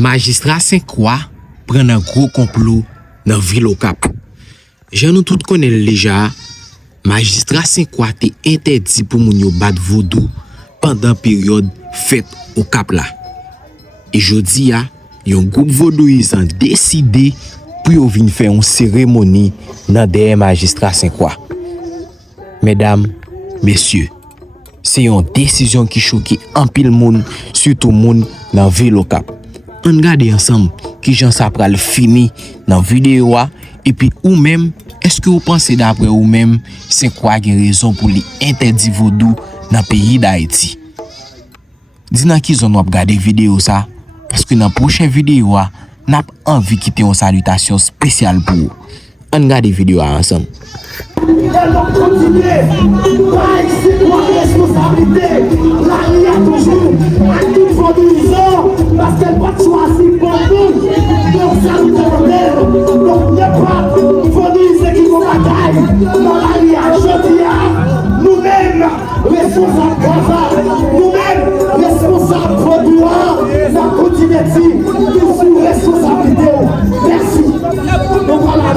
Magistrat Saint-Croix prend un gros complot dans la ville au Cap. Je nous tous connaissons déjà, Magistrat Saint-Croix était interdit pour moun yo battre vaudou pendant la période fête au Cap là. Et jodi a, yon groupe vaudouisant décidé pour venir faire une cérémonie dans des Magistrat Saint-Croix. Mesdames, messieurs, c'est une décision qui choque en pile monde, surtout monde dans la ville au Cap. On regarde ensemble qui j'en ça pral fini dans vidéo et puis ou même est-ce que vous pensez d'après ou même c'est quoi une raison pour les interdire vaudou dans le pays d'Haïti? Dis-nous qui zone regarder vidéo ça parce que dans la prochaine vidéo n'a envie de quitter une salutation spéciale pour vous. On regarde vidéo ensemble. Parce qu'elle va choisir pour nous. Donc ça nous demande. Donc ne pas fournir qui nous bataille dans la vie. Nous-mêmes, responsables travail, nous-mêmes, responsables produits, la continuité, sous responsabilité. Merci. Donc voilà.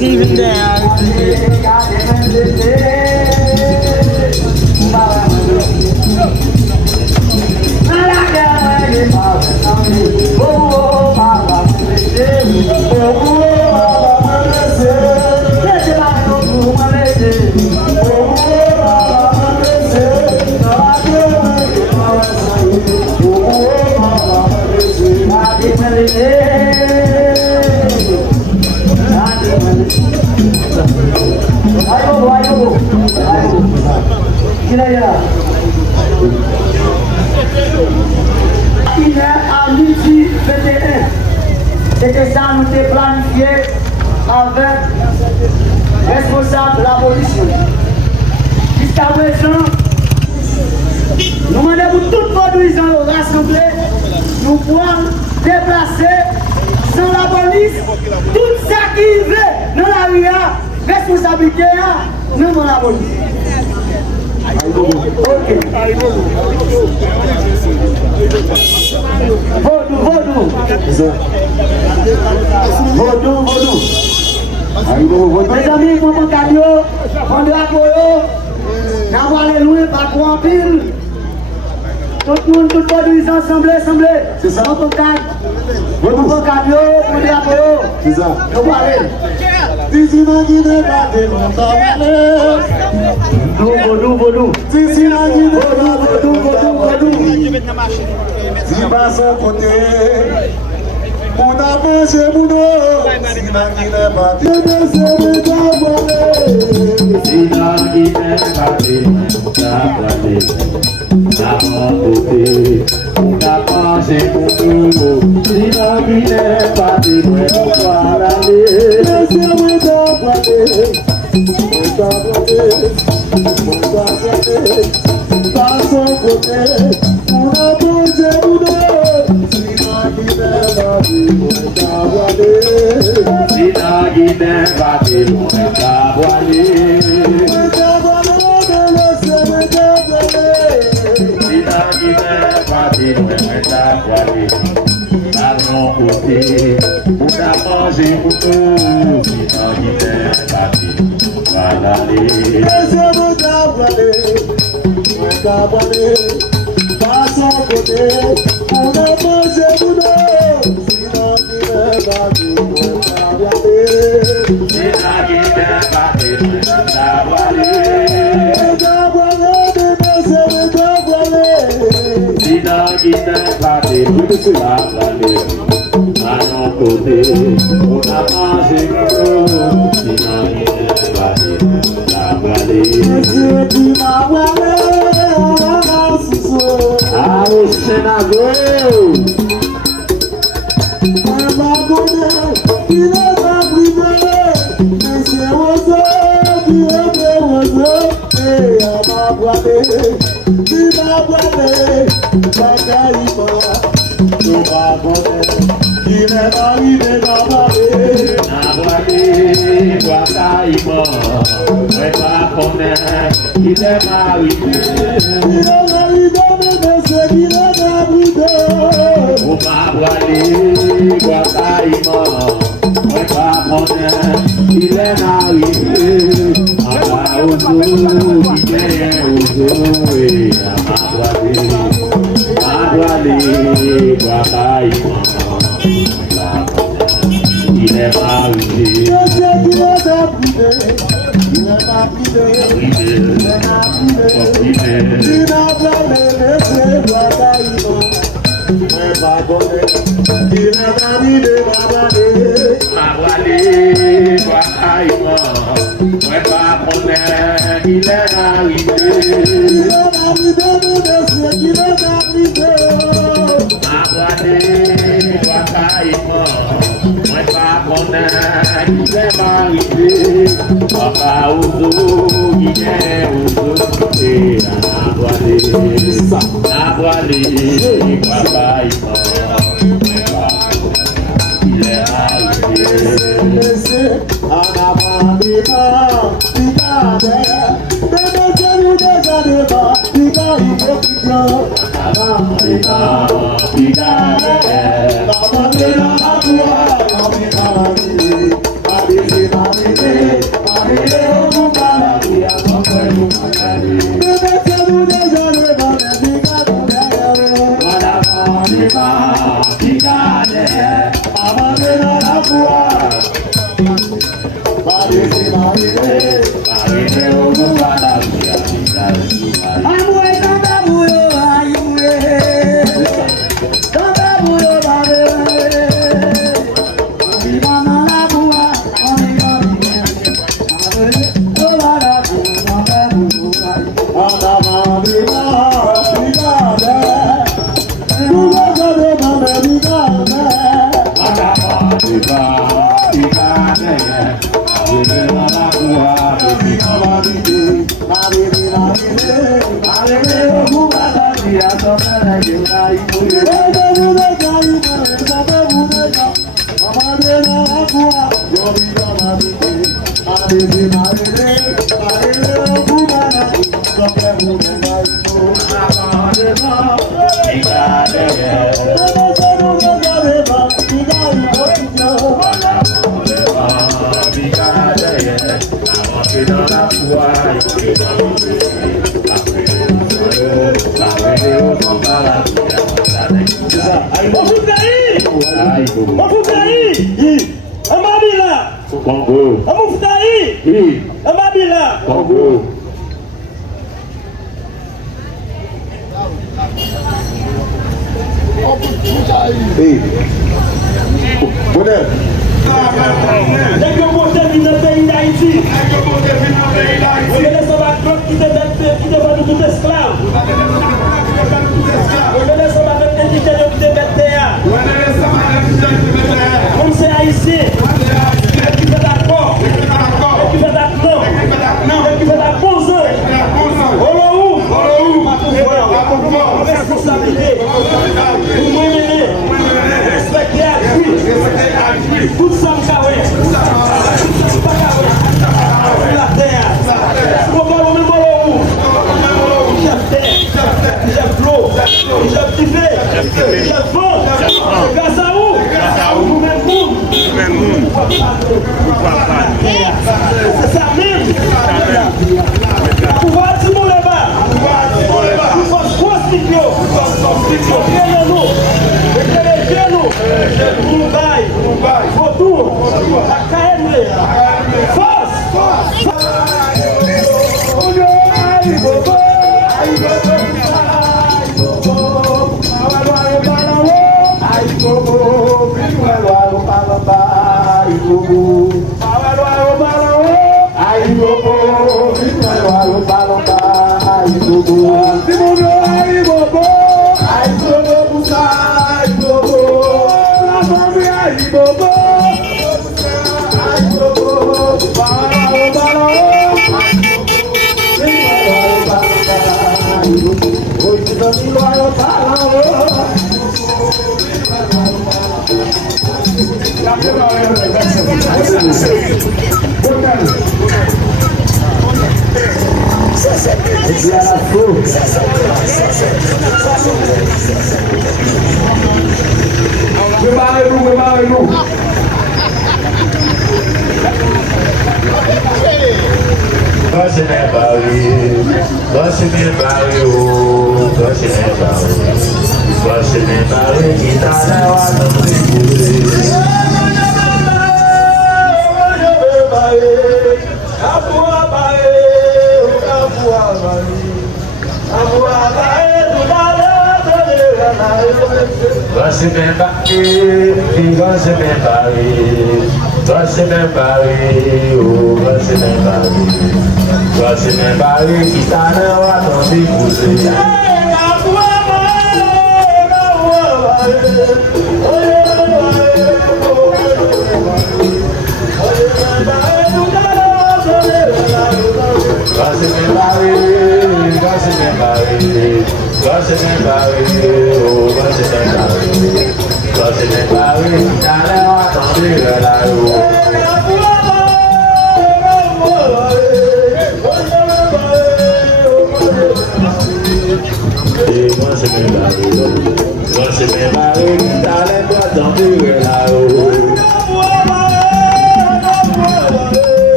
Even there. Il est à midi 21. C'était ça, nous t'ai planifié avec responsable de la police. Jusqu'à présent, nous demandons pour tout produisant rassembler, nous pouvons déplacer sans la police tout ça qui veut dans la rue, responsabilité, non dans la police. Ok. Vodou. Mes amis, pour mon cadeau, on doit appuyer, n'avoir les loués, pas trop en pile. Tout le monde, tout le monde, ensemble. C'est ça. On peut cadeau, on doit appuyer. C'est ça. On va aller. Vodou. Si pas son côté, on a mangé mon eau. Si la vie n'est pas on a mangé mon eau. Si la vie n'est pas on va l'aller. Laissez-moi t'embrasser. Par son côté, on a mangé mon eau. Si la vie n'est pas on va voiler. Si la vie n'est pas on va voiler. Si la vie n'est pas on va voiler. Allons côté, on a mangé mon eau. Si la vie n'est pas on va l'aller. Laissez-moi t'embrasser. Par son côté, on a mangé mon eau. Sinon, il n'est pas dit, on va regarder. Sinon, il n'est pas dit, on va regarder. Sinon, il n'est pas dit, on côté, on a mangé gros, sinon il est valé, la voilée. Ah, au Sénégal.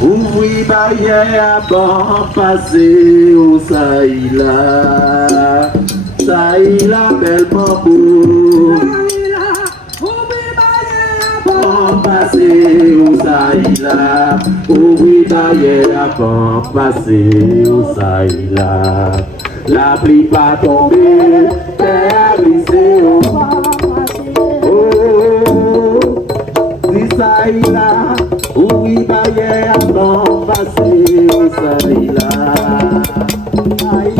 Ouvri barrière bon passer au Saïla, Saïla belle bambou. Bon passer au Saïla, ouvri barrière bon passer au Saïla. La pluie pas tomber, terre glissée au Saïla, oui, barrière, bon, passer au Saïla. Oui,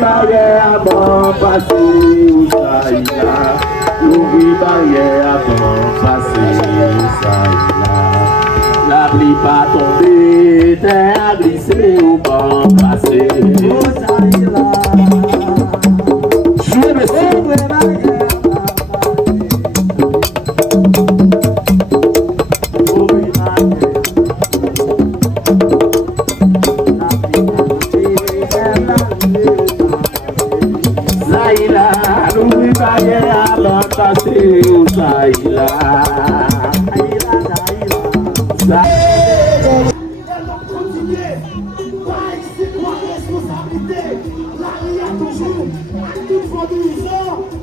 barrière, bon, passer au Saïla. Oui, barrière, bon, passer au Saïla. La pluie pas tomber, terre glissée au bon, passer au Saïla. Jouez, monsieur. passer au Saïla.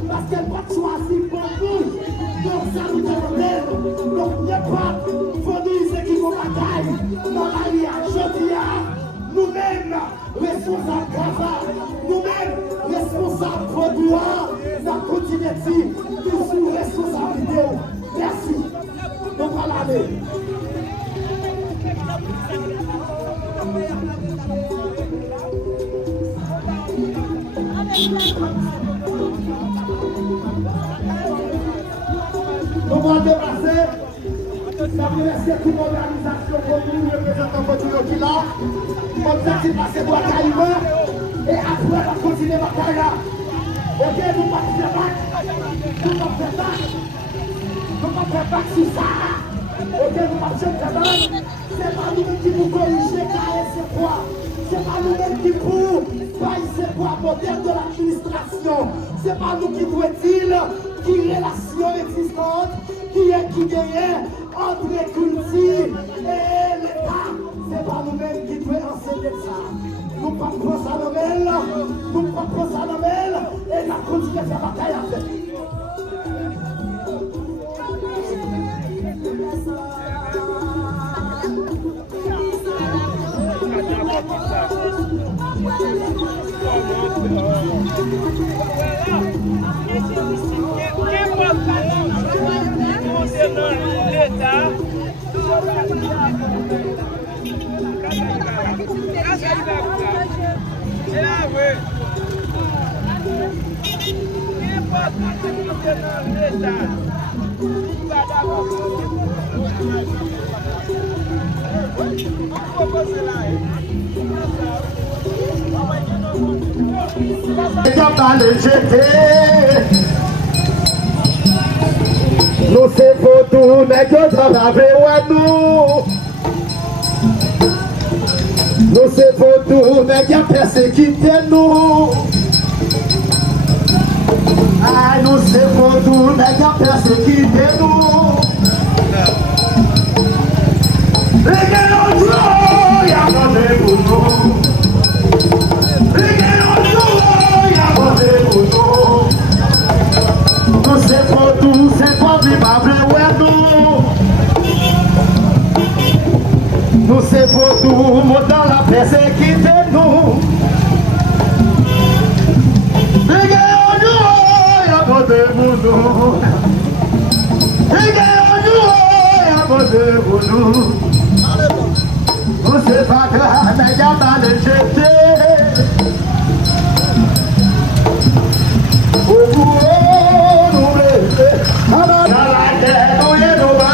Parce qu'elle va choisir pour nous. Donc ça nous demande. Donc il n'y a pas de qui vont bataille. Dans la vie à Jodia, nous-mêmes, responsables travail, nous-mêmes, responsables produits, la continuité, toujours responsabilité. Merci. Donc voilà aller. Nous allons dépasser. Ça remercie toute l'organisation pour nous, représentants pour tout le qui là. Objectif passer droit caïman. Et après, on va continuer la bataille. Ok, nous ne faisons pas. Nous ne faisons pas. Nous ne faisons pas sur ça. Ok, nous ne faisons pas. C'est pas nous qui vous corriger, car c'est quoi. C'est pas nous-mêmes qui pour c'est quoi modèle de l'administration. C'est pas nous qui doit dire qui relation existante, qui est qui gagne entre les cultures et l'État. C'est pas nous-mêmes qui doit enseigner ça. Nous ne prenons pas ça dans elle, nous ne prenons pas ça dans elle, et nous continuons à faire bataille avec. Nous c'est tout, mais que travailler nous. Nous c'est tout, mais que persécuté nous. Ah, nous c'est tout, mais que persécuté nous. Les gars, on joue, y'a pas de boulot. Les gars, on joue, y'a pas de boulot. Nous c'est tout, c'est pas vivre ouais nous. Nous c'est tout, moi dans la persécuté nous. Les gars, on joue, y'a pas de boulot. Les gars, on joue, y'a pas de boulot. Nous c'est pas grave, mais y'a pas de jeter. Oh, nous dans la terre, nous y nous va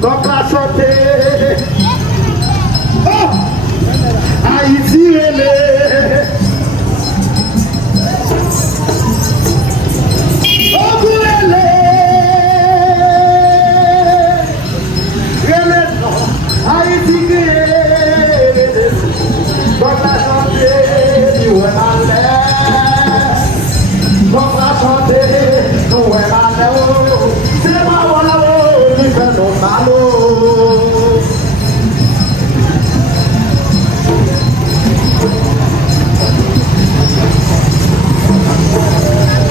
donc la santé, oh, Haïti relais, oh, relais, non, Haïti relais, donc la santé, nous est malheur, donc la santé, nous est malheur, c'est pas voilà. Malo.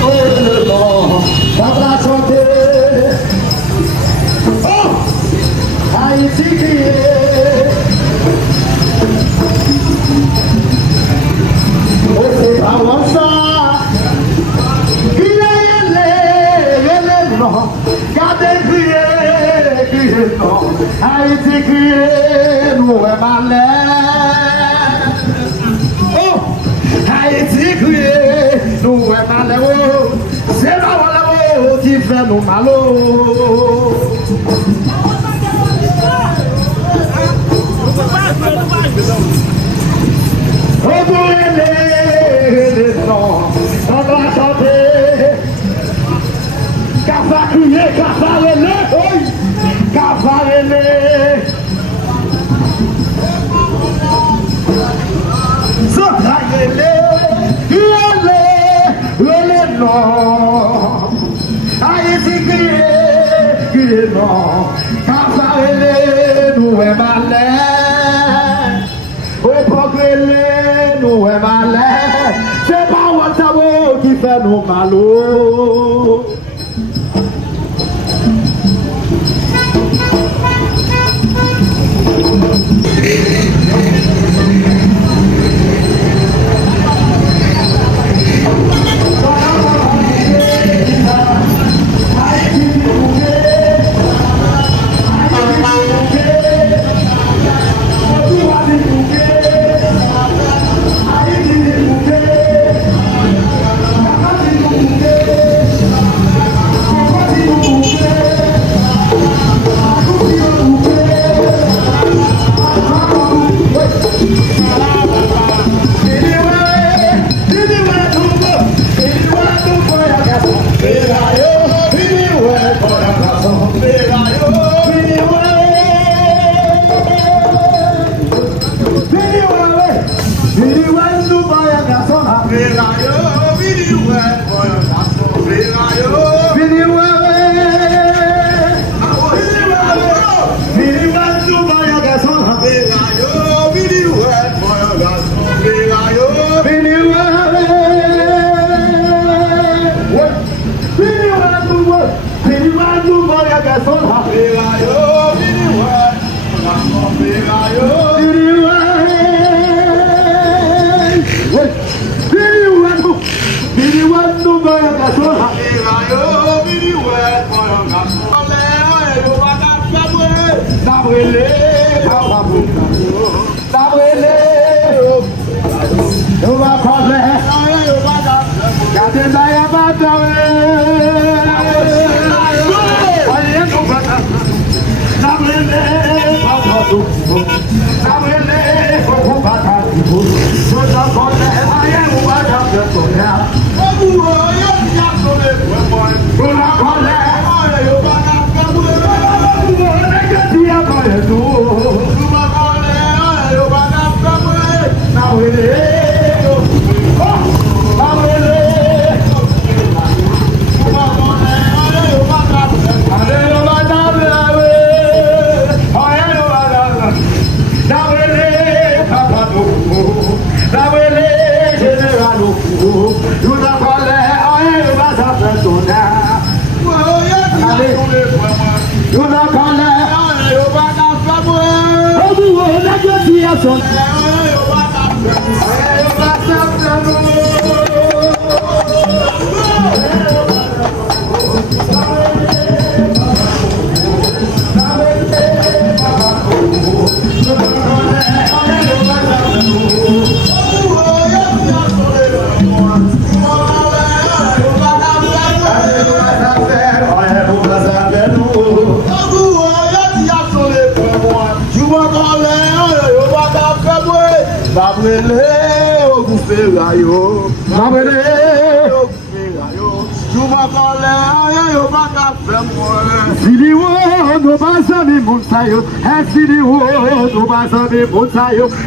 Oh, le vent, dans la santé. Oh, Haïti crié. Oh, c'est pas moi ça. Il est les blancs, gardez crié. Haïti crié, nous est malin. Oh, Haïti crié, nous est malin. C'est la voilà qui fait nous mal. Les noms, on va chanter. Cava crié, cava relé, oui, cava relé. Sotra relé, relé non. Haïti crié non. Cava relé, nous est malin. Au progrès, nous est malin. C'est pas Ouattabo qui fait nous malou.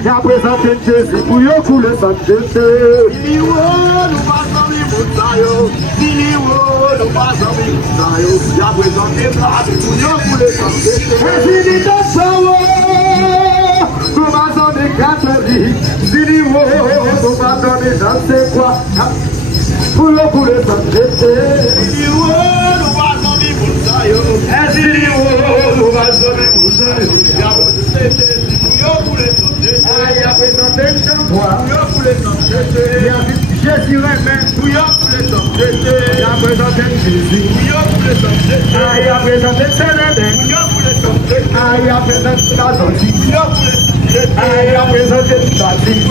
Y'a présenté Jésus pour y'a couler sans Jésus. Y'a présenté Jésus pour y'a couler sans Jésus. Nous passons des catholiques. Si nous passons des gens, c'est quoi? Pour y'a couler sans Jésus. Jésus remet, il a présenté Jésus, il a présenté Sénégal, il a présenté la Zanzibar. Aïe, a présenté la Zanzibar.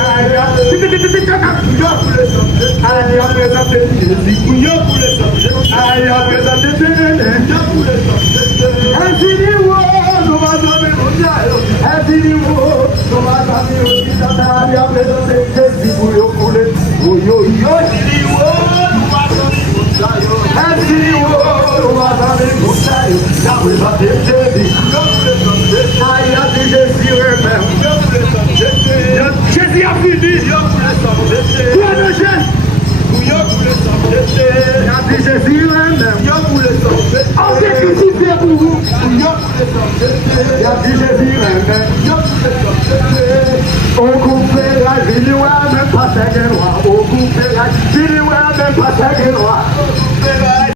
Aïe, a présenté Aïe, a présenté Jésus a fini. Toi de Jésus. Jésus on s'est crucifié pour vous. Il a dit Jésus on coupe la vie, même pas ta guerre. On coupe la vie, même pas ta guerre.